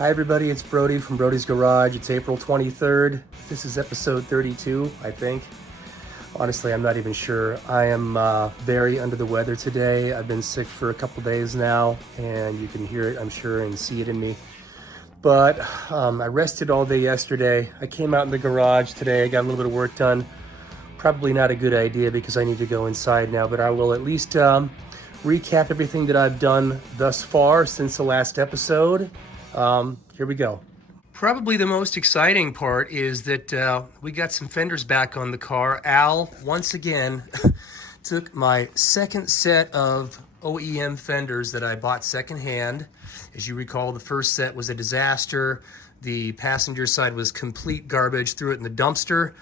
Hi everybody, it's Brody from Brody's Garage. It's April 23rd. This is episode 32, I think. Honestly, I'm not even sure. I am very under the weather today. I've been sick for a couple days now, and you can hear it, I'm sure, and see it in me. But I rested all day yesterday. I came out in the garage today. I got a little bit of work done. Probably not a good idea because I need to go inside now, but I will at least recap everything that I've done thus far since the last episode. Here we go. Probably the most exciting part is that we got some fenders back on the car. Al, once again, took my second set of OEM fenders that I bought secondhand. As you recall, the first set was a disaster. The passenger side was complete garbage, threw it in the dumpster.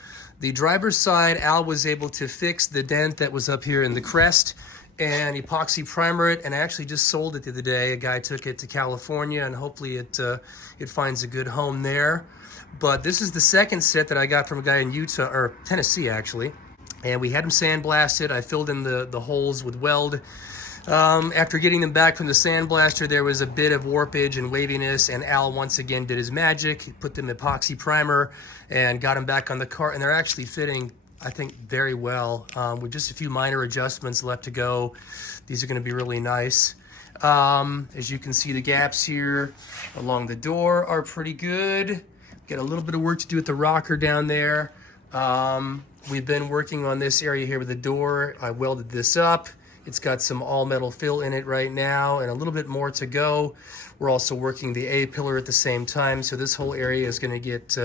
The driver's side, Al was able to fix the dent that was up here in the crest and epoxy primer it, and I actually just sold it the other day. A guy took it to California, and hopefully it finds a good home there. But this is the second set that I got from a guy in Utah, or Tennessee actually, and we had them sandblasted. I filled in the holes with weld. After getting them back from the sandblaster, there was a bit of warpage and waviness, and Al once again did his magic. He put them epoxy primer and got them back on the car, and they're actually fitting, I think, very well, with just a few minor adjustments left to go. These are going to be really nice. As you can see, the gaps here along the door are pretty good. Got a little bit of work to do with the rocker down there. We've been working on this area here with the door. I welded this up. It's got some all metal fill in it right now and a little bit more to go. We're also working the A pillar at the same time, so this whole area is going to get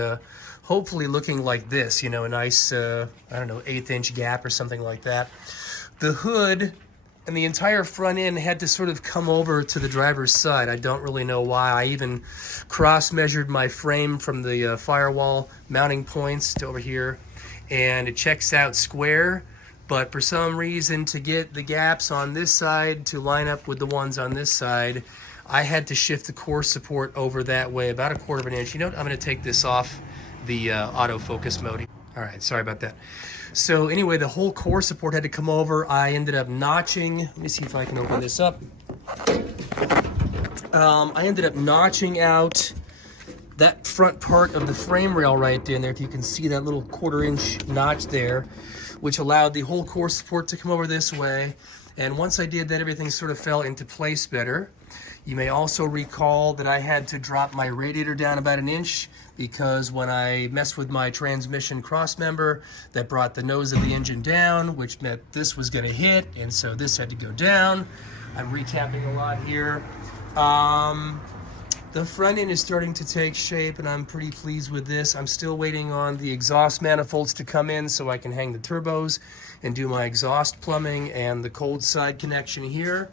hopefully looking like this, you know, a nice, I don't know, 1/8 inch gap or something like that. The hood and the entire front end had to sort of come over to the driver's side. I don't really know why. I even cross-measured my frame from the firewall mounting points to over here, and it checks out square. But for some reason, to get the gaps on this side to line up with the ones on this side, I had to shift the core support over that way, about 1/4 inch. You know what? I'm going to take this off the autofocus mode. All right, sorry about that. So anyway, the whole core support had to come over. I ended up notching. Let me see if I can open this up. I ended up notching out that front part of the frame rail right in there. If you can see that little 1/4 inch notch there, which allowed the whole core support to come over this way. And once I did that, everything sort of fell into place better. You may also recall that I had to drop my radiator down about 1 inch because when I messed with my transmission cross member, that brought the nose of the engine down, which meant this was going to hit, and so this had to go down. I'm recapping a lot here. The front end is starting to take shape, and I'm pretty pleased with this. I'm still waiting on the exhaust manifolds to come in so I can hang the turbos and do my exhaust plumbing and the cold side connection here.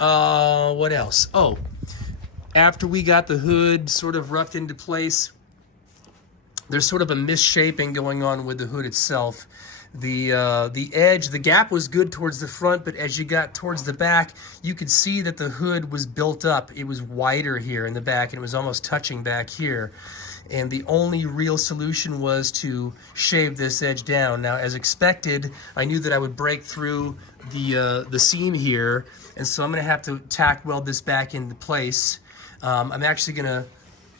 What else? Oh, after we got the hood sort of roughed into place, there's sort of a misshaping going on with the hood itself. The edge, the gap was good towards the front, but as you got towards the back, you could see that the hood was built up. It was wider here in the back, and it was almost touching back here. And the only real solution was to shave this edge down. Now, as expected, I knew that I would break through the seam here, and so I'm going to have to tack weld this back into place. I'm actually going to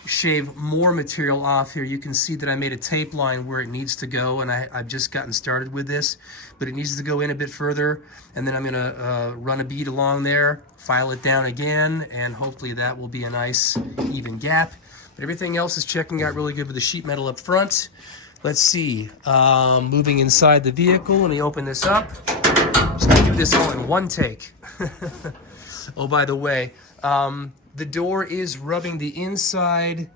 shave more material off here. You can see that I made a tape line where it needs to go, and I've just gotten started with this, but it needs to go in a bit further, and then I'm going to run a bead along there, file it down again, and hopefully that will be a nice even gap. But everything else is checking out really good with the sheet metal up front. Let's see, moving inside the vehicle. Let me open this up. Just gonna do this all in one take. Oh, by the way, the door is rubbing the inside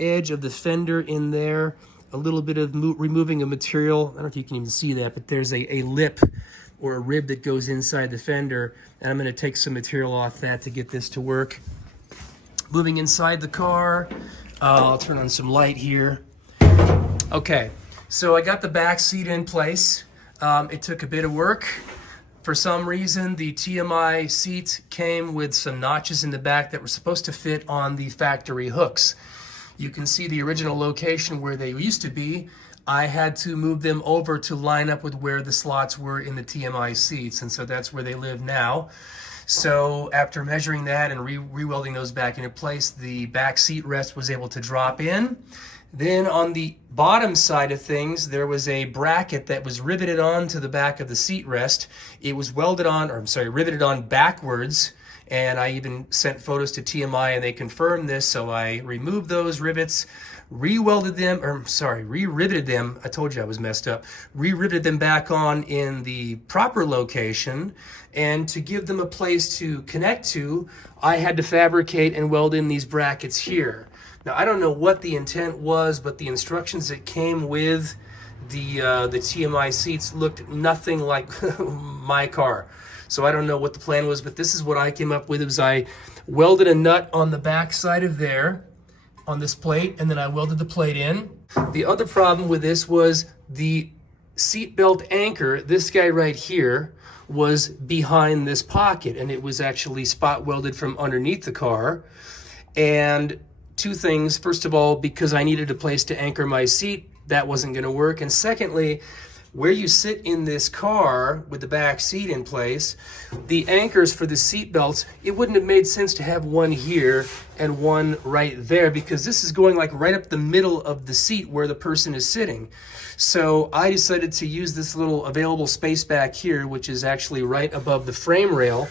edge of the fender in there. A little bit of removing of material. I don't know if you can even see that, but there's a lip or a rib that goes inside the fender, and I'm going to take some material off that to get this to work. Moving inside the car, I'll turn on some light here. Okay, so I got the back seat in place. It took a bit of work. For some reason, the TMI seat came with some notches in the back that were supposed to fit on the factory hooks. You can see the original location where they used to be. I had to move them over to line up with where the slots were in the TMI seats, and so that's where they live now. So after measuring that and re-welding those back into place, the back seat rest was able to drop in. Then on the bottom side of things, there was a bracket that was riveted onto the back of the seat rest. It was riveted on backwards. And I even sent photos to TMI and they confirmed this. So I removed those rivets, re-riveted them. I told you I was messed up. Re-riveted them back on in the proper location. And to give them a place to connect to, I had to fabricate and weld in these brackets here. Now, I don't know what the intent was, but the instructions that came with the TMI seats looked nothing like my car. So I don't know what the plan was, but this is what I came up with. I welded a nut on the back side of there on this plate, and then I welded the plate in. The other problem with this was the seatbelt anchor, this guy right here, was behind this pocket, and it was actually spot welded from underneath the car. And two things. First of all, because I needed a place to anchor my seat, that wasn't going to work. And secondly, where you sit in this car with the back seat in place, the anchors for the seat belts, it wouldn't have made sense to have one here and one right there, because this is going like right up the middle of the seat where the person is sitting. So I decided to use this little available space back here, which is actually right above the frame rail,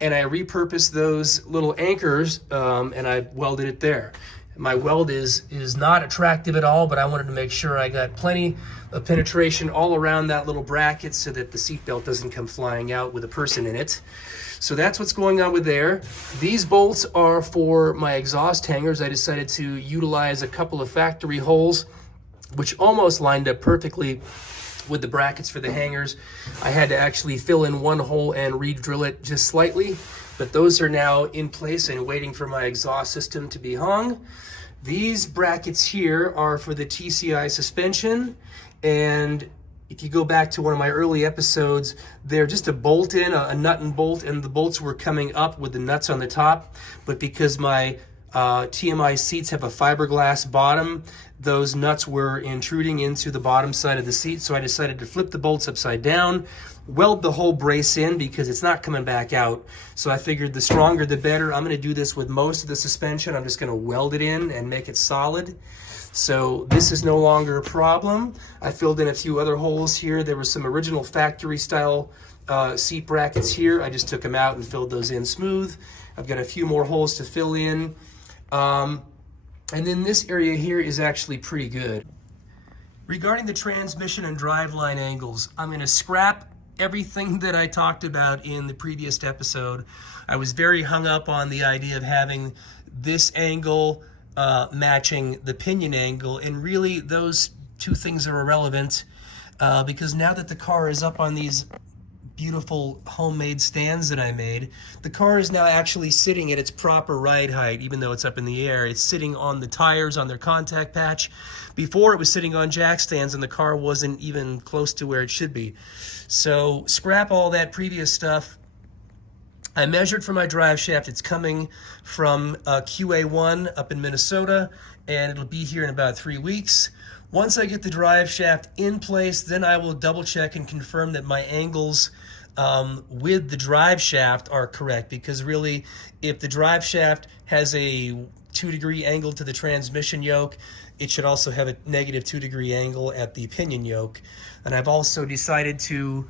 and I repurposed those little anchors and I welded it there. My weld is not attractive at all, but I wanted to make sure I got plenty of penetration all around that little bracket so that the seatbelt doesn't come flying out with a person in it. So that's what's going on with there. These bolts are for my exhaust hangers. I decided to utilize a couple of factory holes, which almost lined up perfectly with the brackets for the hangers. I had to actually fill in one hole and re-drill it just slightly, but those are now in place and waiting for my exhaust system to be hung. These brackets here are for the TCI suspension, and if you go back to one of my early episodes, they're just a bolt in, a nut and bolt, and the bolts were coming up with the nuts on the top, but because my TMI seats have a fiberglass bottom, those nuts were intruding into the bottom side of the seat, so I decided to flip the bolts upside down, weld the whole brace in because it's not coming back out. So I figured the stronger the better. I'm going to do this with most of the suspension. I'm just going to weld it in and make it solid. So this is no longer a problem. I filled in a few other holes here. There were some original factory style seat brackets here. I just took them out and filled those in smooth. I've got a few more holes to fill in. And then this area here is actually pretty good. Regarding the transmission and driveline angles, I'm going to scrap everything that I talked about in the previous episode. I was very hung up on the idea of having this angle matching the pinion angle, and really those two things are irrelevant because now that the car is up on these beautiful homemade stands that I made, the car is now actually sitting at its proper ride height, even though it's up in the air. It's sitting on the tires on their contact patch. Before it was sitting on jack stands and the car wasn't even close to where it should be. So scrap all that previous stuff. I measured for my drive shaft. It's coming from QA1 up in Minnesota, and it'll be here in about 3 weeks. Once I get the drive shaft in place, then I will double check and confirm that my angles with the drive shaft are correct, because really, if the drive shaft has a 2-degree angle to the transmission yoke, it should also have a negative 2-degree angle at the pinion yoke. And I've also decided to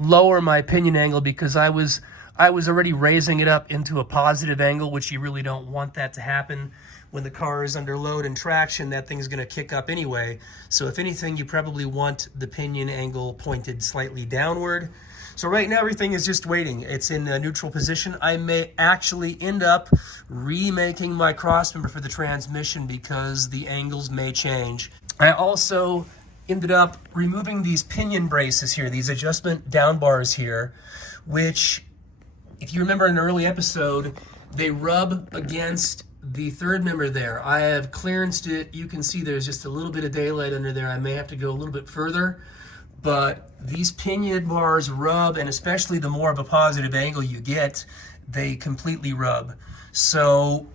lower my pinion angle because I was already raising it up into a positive angle, which you really don't want that to happen. When the car is under load and traction, that thing's going to kick up anyway. So if anything, you probably want the pinion angle pointed slightly downward. So right now, everything is just waiting. It's in a neutral position. I may actually end up remaking my crossmember for the transmission because the angles may change. I also ended up removing these pinion braces here, these adjustment down bars here, which, if you remember in an early episode, they rub against the third member there. I have clearanced it. You can see there's just a little bit of daylight under there. I may have to go a little bit further, but these pinion bars rub, and especially the more of a positive angle you get, they completely rub. So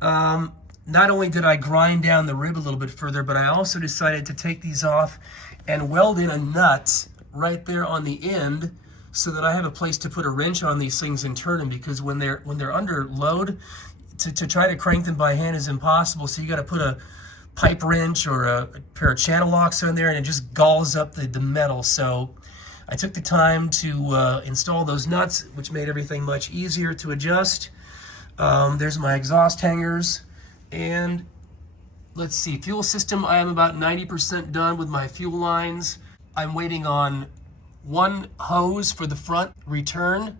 not only did I grind down the rib a little bit further, but I also decided to take these off and weld in a nut right there on the end so that I have a place to put a wrench on these things and turn them, because when they're under load, to try to crank them by hand is impossible. So you got to put a pipe wrench or a pair of channel locks in there, and it just galls up the metal. So I took the time to install those nuts, which made everything much easier to adjust. There's my exhaust hangers, and let's see, fuel system, I am about 90% done with my fuel lines. I'm waiting on one hose for the front return,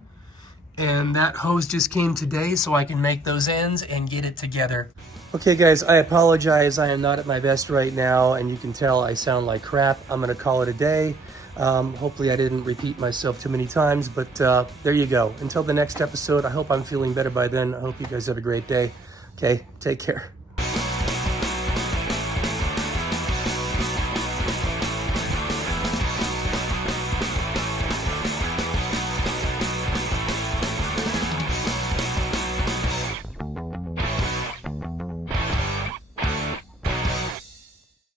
and that hose just came today, so I can make those ends and get it together. Okay guys, I apologize. I am not at my best right now, and you can tell I sound like crap. I'm gonna call it a day. Hopefully I didn't repeat myself too many times, but there you go. Until the next episode, I hope I'm feeling better by then. I hope you guys have a great day. Okay, take care.